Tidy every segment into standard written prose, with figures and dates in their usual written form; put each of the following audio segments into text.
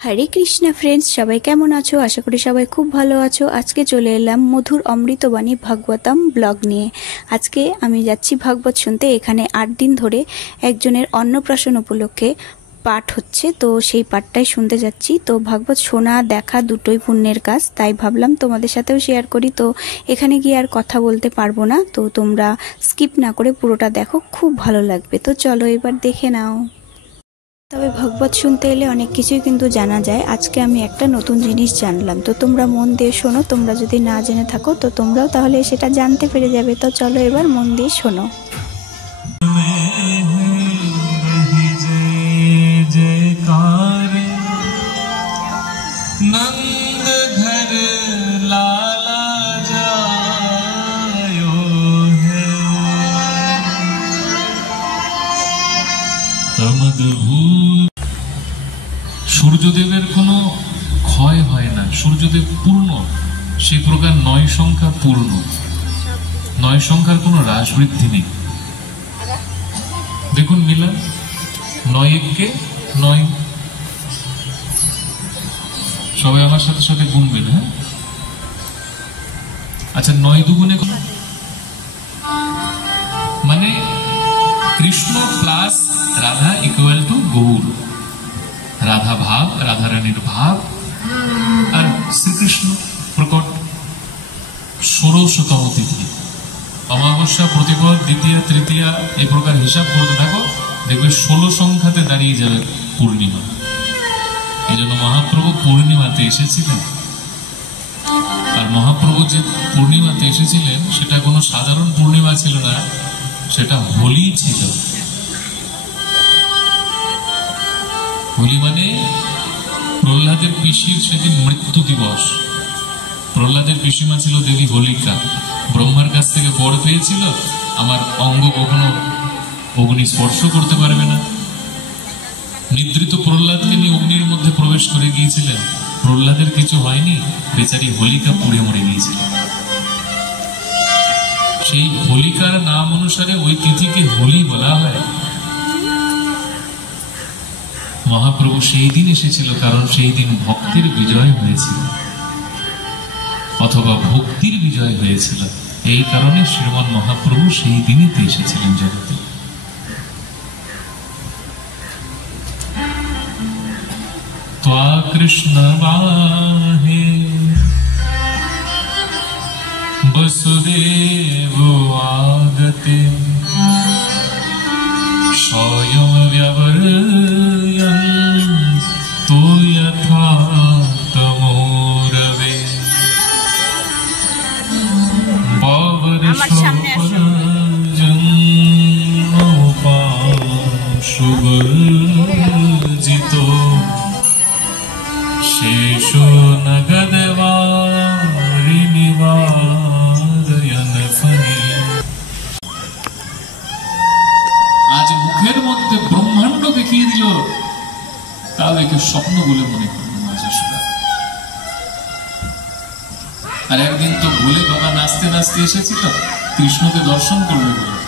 হরে Krishna friends, সবাই কেমন আছো? আশা করি সবাই খুব ভালো আছো। আজকে চলে এলাম মধুর অমৃতবাণী ভাগবতম ব্লগ নিয়ে। আজকে আমি যাচ্ছি ভাগবত শুনতে। এখানে 8 দিন ধরে একজনের অন্নপ্রাশন উপলক্ষে পাঠ হচ্ছে, তো সেই পাঠটাই শুনতে যাচ্ছি। তো ভাগবত শোনা দেখা দুটোই পুণ্যের কাজ, তাই ভাবলাম তোমাদের সাথেও শেয়ার করি। তো এখানে গিয়ে আর কথা বলতে পারবো না, তো তোমরা স্কিপ না করে পুরোটা দেখো, খুব ভালো লাগবে। তো চলো এবার দেখে নাও। তবে ভাগবত শুনতে এলে অনেক কিছুই কিন্তু জানা যায়। আজকে আমি একটা নতুন জিনিস জানলাম, তো তোমরা মন দিয়ে শোনো। তোমরা যদি না জেনে থাকো তো তোমরাও তাহলে সেটা জানতে পেরে যাবে। তো চলো এবার মন দিয়ে শোনো। সূর্যদেবের কোনো ক্ষয় হয় না, সূর্যদেব পূর্ণ, সেই প্রকার 9 সংখ্যা পূর্ণ, 9 সংখ্যার কোনো হ্রাস বৃদ্ধি নেই। দেখুন মিলান, 9 কে 9। সবাই আমার সাথে সাথে গুনবেন, হ্যাঁ? আচ্ছা, 9 দুগুণে মানে Krishna plus Radha equal to Gaur. Radha ভাব, রাধা রানীর ভাব, আর শ্রীকৃষ্ণ প্রকট। 16তম তিথি, অমাবস্যা, প্রতিপদ, দ্বিতীয়া, তৃতীয়া, এই প্রকার হিসাব করতে থাকো, দেখবে 16 সংখ্যাতে দাঁড়িয়ে যাবে পূর্ণিমা। এই জন্য মহাপ্রভু পূর্ণিমাতে এসেছিলেন। আর মহাপ্রভু যে পূর্ণিমাতে এসেছিলেন সেটা কোনো সাধারণ পূর্ণিমা ছিল না, সেটা হোলি ছিল। হোলি মানে প্রহ্লাদের পিসির সেদিন মৃত্যু দিবস। প্রহ্লাদের পিসিমা ছিল দেবী হোলিকা। ব্রহ্মার কাছ থেকে বর পেয়েছিল, আমার অঙ্গ কখনো অগ্নি স্পর্শ করতে পারবে না। নিদ্রিত প্রহ্লাদকে নিয়ে অগ্নির মধ্যে প্রবেশ করে গিয়েছিলেন। প্রহ্লাদের কিছু হয়নি, বেচারি হোলিকা পুড়ে মরে গিয়েছিল। সেই হোলিকার নাম অনুসারে ওই তিথিকে হোলি বলা হয়। মহাপ্রভু সেই দিন এসেছিল কারণ সেই দিন ভক্তির বিজয় হয়েছিল, অথবা ভক্তির বিজয় হয়েছিল। এই কারণে শ্রীমন মহাপ্রভু সেই দিনেতে এসেছিলেন জগতে। ত্বা কৃষ্ণ বাহে বসুদেব আগতে স্বয়ং ব্যবহৃয়ং তো যথা তমোরবে শুভজিত শেষ নগদবারিনিবারয়ন ফণি। আজ মুখের মধ্যে ব্রহ্মাণ্ড দেখিয়ে দিল, তাও একে স্বপ্ন বলে মনে করল না। আর একদিন তো ভোলে বাবা নাচতে নাচতে এসেছিল, কৃষ্ণকে দর্শন করবে বলে।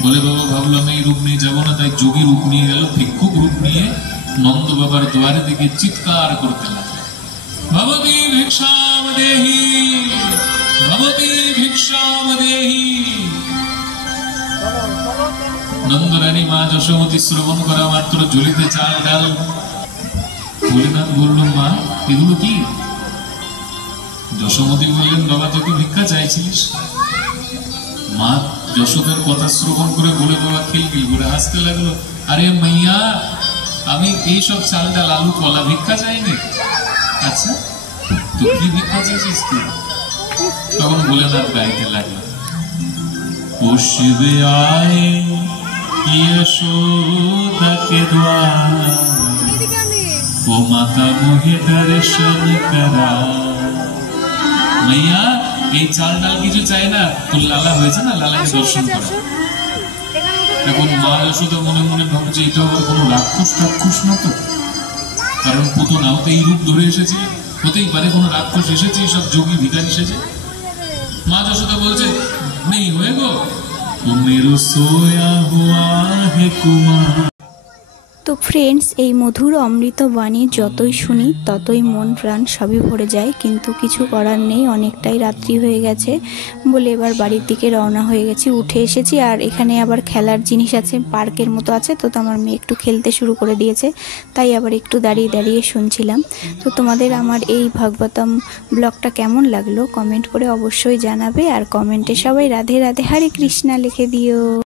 ভোলে বাবা ভাবলো আমি এই রূপ নিয়ে যাবো না, তাই যোগী রূপ নিয়ে গেল। ভিক্ষুক রূপ নিয়ে নন্দ বাবার দ্বারে দিকে চিৎকার করতে লাগলো, ভবতি ভিক্ষাম দেহি, ভবতি ভিক্ষাম দেহি। নন্দরানী মা যশোমতী শ্রবণ করা মাত্র ঝুলিতে চাল ডাল। ভোলেনাথ বলল, মা এগুলো কি? যশোমতী বললেন, বাবা তোকে ভিক্ষা চাইছিলিস। মা যশোদার কথা শ্রবণ করে বলে বাবা খিলখিল করে হাসতে লাগলো, আরে মাইয়া, আমি এইসব চাল ডাল আলু কলা ভিক্ষা চাইনি। আচ্ছা তো কি ভিক্ষা চাইছিস তুই? তখন ভোলেনাথ গাইতে লাগলো, ও শিবে আয়ে यशोदा के द्वार, वो माता मोहे दर्शन करा। मैया এই চাল ডাল কিছু চাই না, তোর লালা হয়েছে না, লালাকে দর্শন করা। এখন মা যশোদা মনে মনে ভাবছে এটা আবার কোনো রাক্ষস টাক্ষস না তো, কারণ পুতনাও তো এই রূপ ধরে এসেছে, হতেই পারে কোনো রাক্ষস এসেছে, সব যোগী ভিখারি এসেছে। মা যশোদা বলছে, নেই হয়ে গো, তো তো ফ্রেন্ডস, এই মধুর অমৃত বাণী যতই শুনি ততই মন প্রাণ সবই ভরে যায়, কিন্তু কিছু করার নেই, অনেকটাই রাত্রি হয়ে গেছে বলে এবার বাড়ির দিকে রওনা হয়ে গেছি। উঠে এসেছি, আর এখানে আবার খেলার জিনিস আছে, পার্কের মতো আছে, তো আমার মেয়ে একটু খেলতে শুরু করে দিয়েছে, তাই আবার একটু দাঁড়িয়ে দাঁড়িয়ে শুনছিলাম। তো তোমাদের আমার এই ভাগবতম ব্লগটা কেমন লাগলো কমেন্ট করে অবশ্যই জানাবে, আর কমেন্টে সবাই রাধে রাধে হরে কৃষ্ণা লিখে দিও।